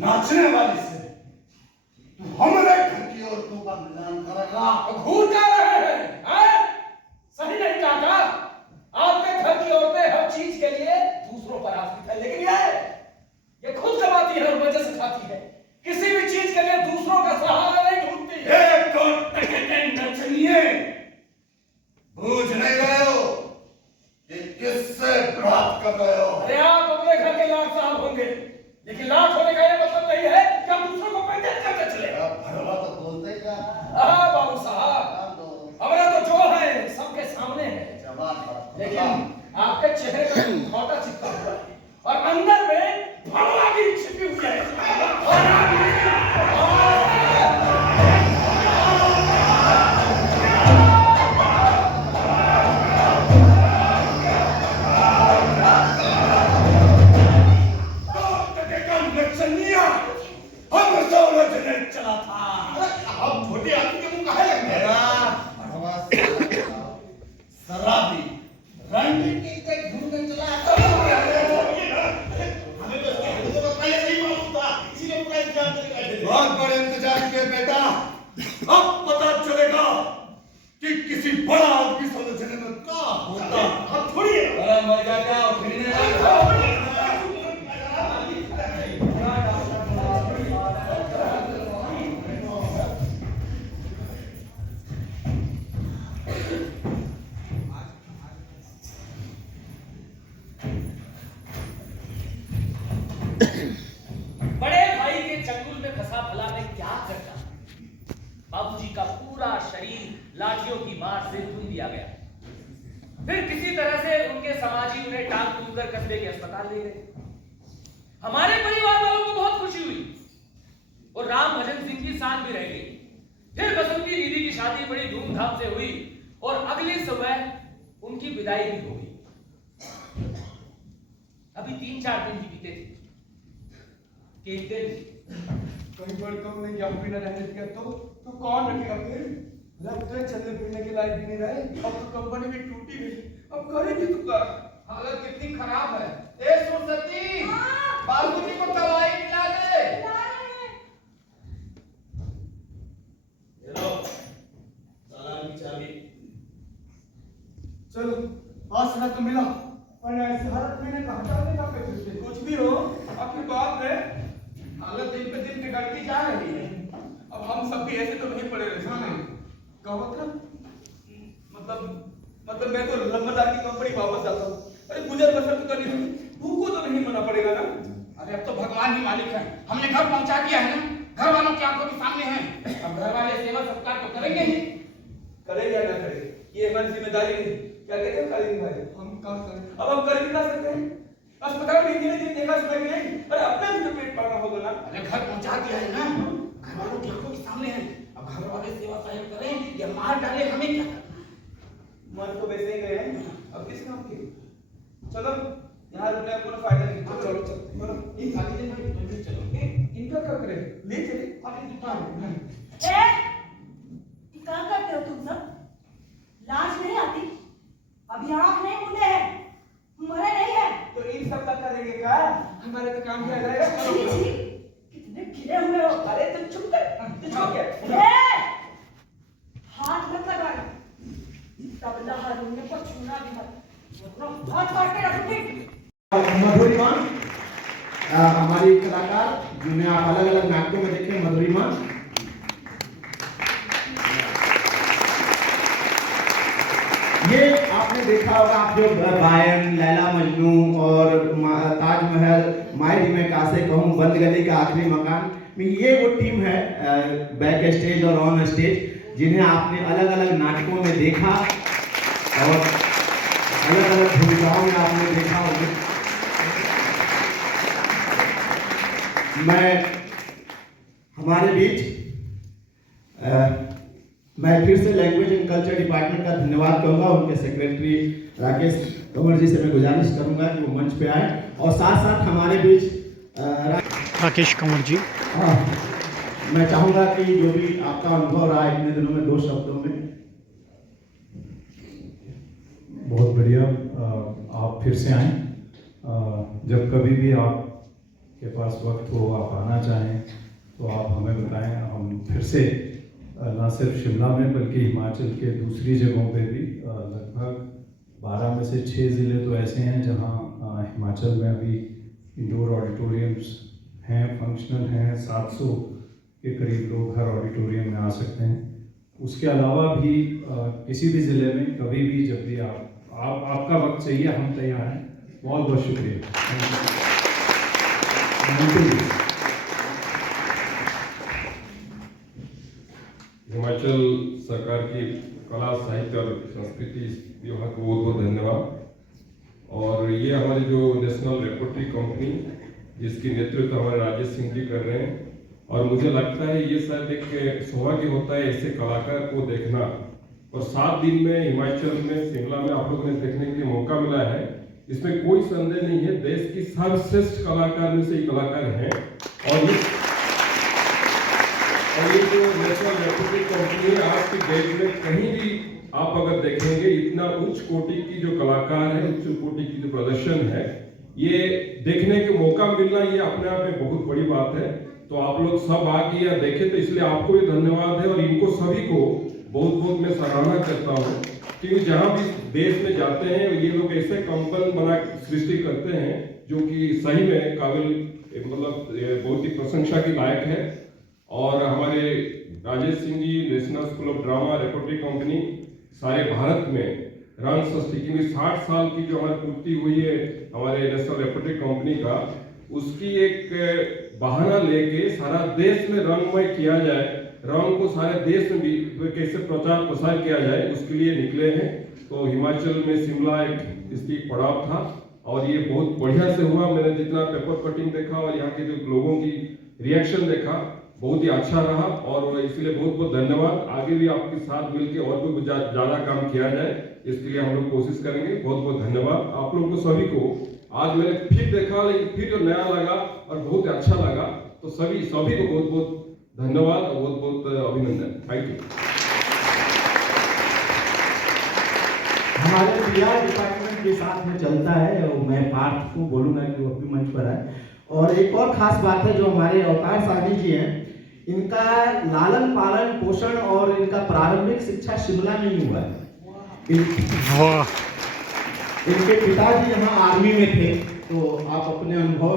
नाचने वाली से तू हमारे घर की औरतों का मिलान करेगा? भूल जा रहे हैं? सही नहीं कहा। आपके घर की औरतें हर चीज के लिए दूसरों पर आश्रित है, लेकिन ये खुद कमाती है और वजह से खाती है। किसी भी चीज के लिए दूसरों का सहारा नहीं ढूंढती। एक तो टकटे नचनिए, बूझ नहीं रहे हो कि किससे बात कर रहे हो? अरे आप अपने घर के लाट साहब होंगे, लेकिन लाट होने का यह मतलब नहीं है कि हम दूसरों को पैंडेट करके चले। भरवा तो बोलते क्या? हाँ बाबू साहब, हमारा तो जो है सबके सामने है, लेकिन आपके चेहरे पर खोटा चिपका हुआ है और अंदर में भड़वागिरी छिपी हुई है। चला था अब छोटे आदमी के मुंह काहे लग गया? शराबी रणनीति की तक घूम कर चला हमें तो इसके हिंदुओं का पहले से ही मालूम था, इसीलिए पूरा इंतजाम करके बैठे थे। बहुत बड़े इंतजाम किए बेटा, अब पता चलेगा कि किसी बड़ा आदमी समझने में क्या होता। अब थोड़ी है मर गया क्या और फिर बड़े भाई के चंगुल में फंसा भला मैं क्या करता। बाबूजी का पूरा शरीर लाठियों की मार से चूम दिया गया। फिर किसी तरह से उनके समाजी उन्हें टांग तूलकर कस्बे के अस्पताल ले गए। हमारे परिवार वालों को बहुत खुशी हुई और राम भजन सिंह की सांस भी रह गई। फिर बसंती दीदी की शादी बड़ी धूमधाम से हुई और अगली सुबह उनकी विदाई भी हो गई। अभी 3-4 दिन ही बीते थे कि एक दिन कहीं पर कम नहीं जब भी न रहने दिया तो कौन रखेगा फिर? लगता है चलने फिरने के लायक भी नहीं रहे। अब तो कंपनी भी टूटी गई, अब करेगी तो क्या? हालत कितनी खराब है। ए सुरसती, बाबूजी को दवाई खिला दे। लो साला की चाबी। चलो आज रात तो मिला, पर ऐसी हालत में कहाँ जाने का कैसे? कुछ भी हो, आखिर बात है हालत दिन पे दिन बिगड़ती जा रही है। अब हम सब भी ऐसे तो नहीं पड़े रहे सामने। क्या मतलब मैं तो लंबरदार की कंपनी वापस जाता हूँ। अरे गुजर बसर तो करनी होगी, भूख को तो नहीं मना पड़ेगा ना। अरे अब तो भगवान ही मालिक है, हमने घर पहुंचा दिया है ना, घर वालों की आंखों के सामने है। अब घर वाले सेवा सत्कार तो करेंगे ही। करेंगे या ना करेंगे ये हमारी जिम्मेदारी नहीं। क्या कहते हैं कालीन भाई, हम क्या करें? अब हम कर भी ना सकते हैं। अस्पताल में धीरे-धीरे देखा सुना कि नहीं, अरे अपना भी तो पेट पालना होगा ना। अरे घर पहुंचा दिया है ना, घर वालों की आंखों के सामने है। अब घर वाले सेवा सहयोग करें या मार डाले, हमें क्या करना? मन तो वैसे ही गए हैं, अब किस काम के? चलो यहाँ रुकने का कोई फायदा नहीं। चलो चलो ये खाली दिन में तुम भी चलो। इनका क्या करें? ले चले खाली दुकान है। क्या करते हो तुम सब? लाज नहीं आती? अभी आँख नहीं मूंदे हैं, मरे नहीं है। तो इन सब का करेंगे क्या? हमारे तो काम किया जाएगा। छी छी, कितने गिरे हुए हो। अरे तुम चुप कर, तू चुप कर। हाथ मत लगाना, तबला हारमोनियम को छूना भी मत, वरना हाथ काट के रखूंगी। मधुरिमा हमारी कलाकार जिन्हें आप अलग अलग नाटकों में देखें, मधुरिमा ये आपने देखा होगा। आप जो बायन, लैला मजनू और ताजमहल, माय दी मैं कासे कहूँ, बंद गली का आखिरी मकान, ये वो टीम है बैक स्टेज और ऑन स्टेज जिन्हें आपने अलग अलग नाटकों में देखा और अलग अलग भूमिकाओं में आपने देखा होगा। मैं हमारे बीच मैं फिर से लैंग्वेज एंड कल्चर डिपार्टमेंट का धन्यवाद करूंगा। उनके सेक्रेटरी राकेश कंवर जी से मैं गुजारिश करूंगा कि वो मंच पे आए और साथ साथ हमारे बीच राकेश कंवर जी, मैं चाहूंगा कि जो भी आपका अनुभव रहा इतने दिनों में 2 शब्दों में। बहुत बढ़िया, आप फिर से आए। जब कभी भी आप के पास वक्त हो, आप आना चाहें तो आप हमें बताएं। हम फिर से ना सिर्फ शिमला में बल्कि हिमाचल के दूसरी जगहों पे भी लगभग 12 में से 6 ज़िले तो ऐसे हैं जहां हिमाचल में अभी इंडोर ऑडिटोरियम्स हैं, फंक्शनल हैं। 700 के करीब लोग हर ऑडिटोरियम में आ सकते हैं। उसके अलावा भी किसी भी ज़िले में कभी भी जब भी आपका वक्त चाहिए, हम तैयार हैं। बहुत बहुत शुक्रिया। हिमाचल सरकार की कला, साहित्य और संस्कृति विभाग को बहुत बहुत धन्यवाद। और ये हमारी जो नेशनल रेपर्टरी कंपनी, जिसकी नेतृत्व हमारे राजेश सिंह जी कर रहे हैं, और मुझे लगता है ये शायद एक सौभाग्य होता है ऐसे कलाकार को देखना। और 7 दिन में हिमाचल में, शिमला में आप लोगों ने देखने के लिए मौका मिला है, इसमें कोई संदेह नहीं है। देश की सर्वश्रेष्ठ कलाकार में से एक कलाकार हैं। और ये जो नेशनल रेपर्टरी कंपनी है, आज की डेट में कहीं भी आप अगर देखेंगे, इतना उच्च कोटि की जो कलाकार है, उच्च कोटि की जो प्रदर्शन है, ये देखने के मौका मिलना, ये अपने आप में बहुत बड़ी बात है। तो आप लोग सब आके या देखे, तो इसलिए आपको भी धन्यवाद है। और इनको सभी को बहुत बहुत मैं सराहना करता हूँ, क्योंकि जहाँ भी देश में जाते हैं ये लोग ऐसे कंपन बना सृष्टि करते हैं जो कि सही में काबिल, मतलब बहुत ही प्रशंसा की लायक है। और हमारे Rajesh Singh ji, national school of drama repertory company, सारे भारत में रंग षष्ठी की 60 साल की जो हमारी पूर्ति हुई है हमारे नेशनल रेपर्टरी कंपनी का, उसकी एक बहाना लेके सारा देश में रंगमय किया जाए, रंग को सारे देश में भी कैसे प्रचार प्रसार किया जाए, उसके लिए निकले हैं। तो हिमाचल में शिमला एक इसकी पड़ाव था और ये बहुत बढ़िया से हुआ। मैंने जितना पेपर कटिंग देखा और यहाँ के जो लोगों की रिएक्शन देखा, बहुत ही अच्छा रहा। और इसलिए बहुत बहुत धन्यवाद। आगे भी आपके साथ मिलकर और भी ज़्यादा काम किया जाए, इसके लिए हम लोग कोशिश करेंगे। बहुत बहुत धन्यवाद आप लोगों को सभी को। आज मैंने फिर देखा, लेकिन फिर जो नया लगा और बहुत अच्छा लगा, तो सभी को बहुत बहुत धन्यवाद और बहुत बहुत अभिनंदन। Thank you. हमारे PR डिपार्टमेंट के साथ में चलता है, और मैं पार्थ को बोलूँगा कि वो अपनी मंच पर आए। और एक और खास बात है, जो हमारे अवतार साहनी जी हैं, इनका लालन पालन पोषण और इनका प्रारंभिक शिक्षा शिमला में ही हुआ है। इनके पिताजी यहाँ आर्मी में थे, तो आप अपने अनुभव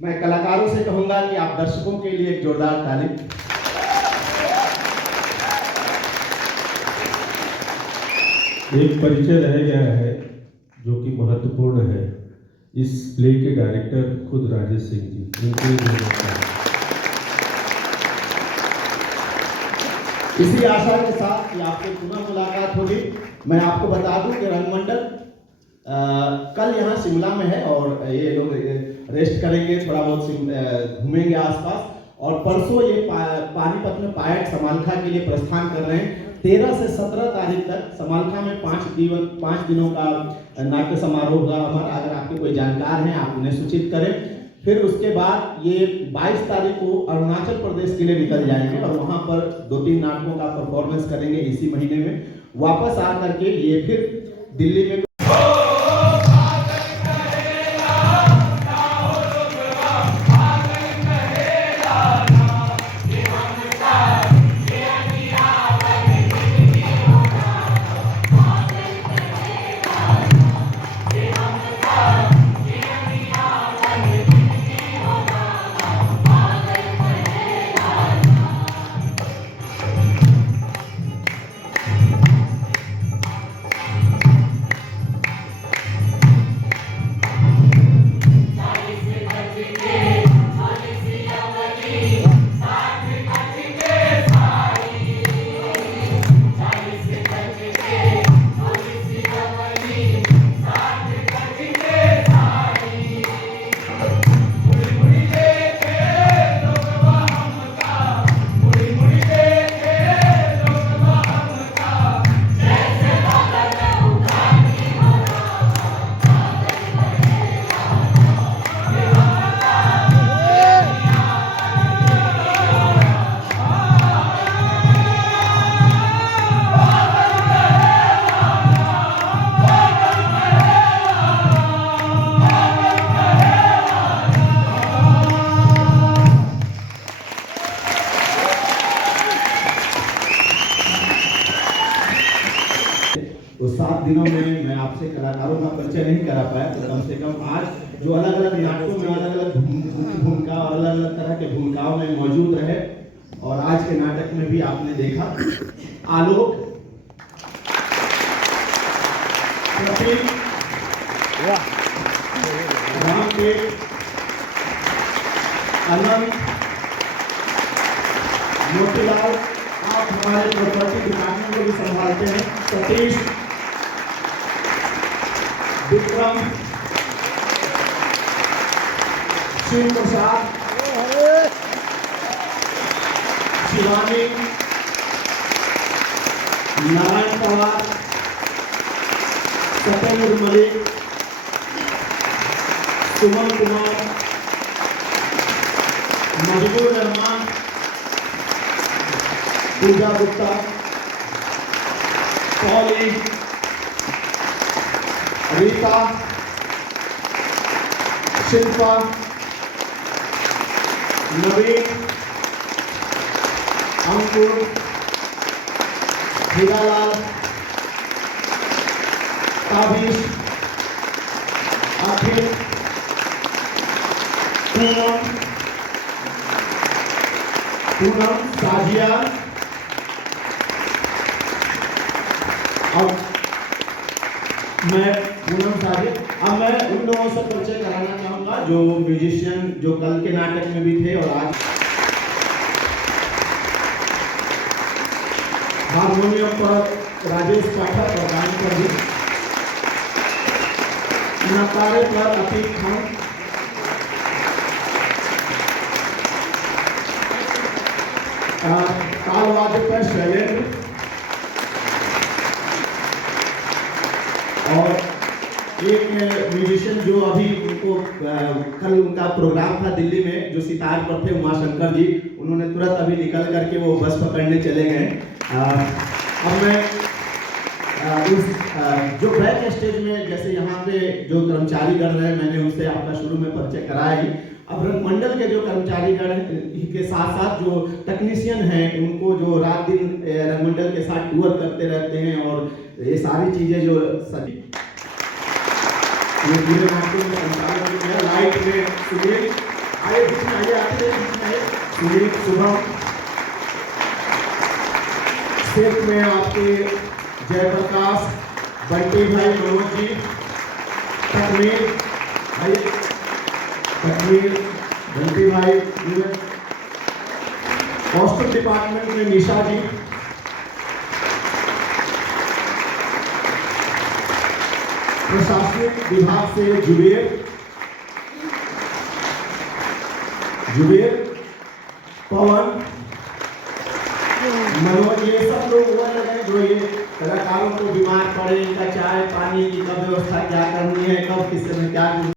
मैं कलाकारों से कहूंगा कि आप दर्शकों के लिए एक जोरदार ताली। एक परिचय रह गया है जो कि महत्वपूर्ण है। इस प्ले के डायरेक्टर खुद राजेश सिंह जी, इसी आशा के साथ कि आपसे पुनः मुलाकात होगी। मैं आपको बता दूं कि रंगमंडल कल यहाँ शिमला में है और ये लोग रेस्ट करेंगे, थोड़ा बहुत घूमेंगे आसपास, और परसों ये पानीपत में पायट समालखा के लिए प्रस्थान कर रहे हैं। 13 से 17 तारीख तक समालखा में 5 दिनों का नाट्य समारोह होगा हमारा। अगर आपके कोई जानकार हैं, आप उन्हें सूचित करें। फिर उसके बाद ये 22 तारीख को अरुणाचल प्रदेश के लिए निकल जाएंगे और वहाँ पर 2-3 नाटकों का परफॉर्मेंस करेंगे इसी महीने में। वापस आ करके ये फिर दिल्ली में वो 7 दिनों में मैं आपसे कलाकारों का परिचय नहीं करा पाया, तो कम से कम आज जो अलग अलग नाटकों में अलग अलग भूमिका और अलग अलग तरह के भूमिकाओं में मौजूद रहे, और आज के नाटक में भी आपने देखा आलोक, प्रतीक, रामदेव, अनंत, मोतीलाल, आप हमारे प्रॉपर्टी डिपार्टमेंट को भी संभालते हैं, सतीश, विक्रम, शिव प्रसाद, शिवानी, नारायण पवार, सत्येंद्र मलिक, सुमन कुमार, मजबूर रहमान, पूजा गुप्ता, पॉली, रीता, शिल्पा, नवीन, अंकुर, हीरालाल, ताबिश, अखिल, पूनम, साजिया। अब मैं उन लोगों से परिचय कराना चाहूंगा जो म्यूजिशियन जो कल के नाटक में भी थे और आज हारमोनियम पर राजेश पाठक और गायन पर भी, नकारे पर अतीक खान, तालवाद्य पर शैलेंद्र, और एक म्यूजिशियन जो अभी उनको कल उनका प्रोग्राम था दिल्ली में, जो सितार पर थे, उमाशंकर जी, उन्होंने तुरंत अभी निकल करके वो बस पकड़ने चले गए। अब मैं जो बैक स्टेज में जैसे यहाँ पे जो कर्मचारी गण रहे, मैंने उनसे आपका शुरू में परिचय कराया ही। अब रंगमंडल के जो कर्मचारी गण के साथ साथ जो टेक्नीशियन हैं, उनको जो रात दिन रंगमंडल के साथ टूर करते रहते हैं, और ये सारी चीजें जो सभी ये पूरे नाटक में संचालन किया। लाइट में सुनील आए, बीच में आते सुनील, शुभम, सेट में आपके जयप्रकाश, बंटी भाई, मनोज जी, तकमीर भाई, बंटी भाई, कॉस्ट्यूम डिपार्टमेंट में निशा जी, प्रशासनिक विभाग से जुबेर, पवन, मनोज, ये सब लोग वो लगे जो ये कलाकारों को बीमार पड़े, इनका चाय पानी की कब व्यवस्था क्या करनी है, कब किस समय क्या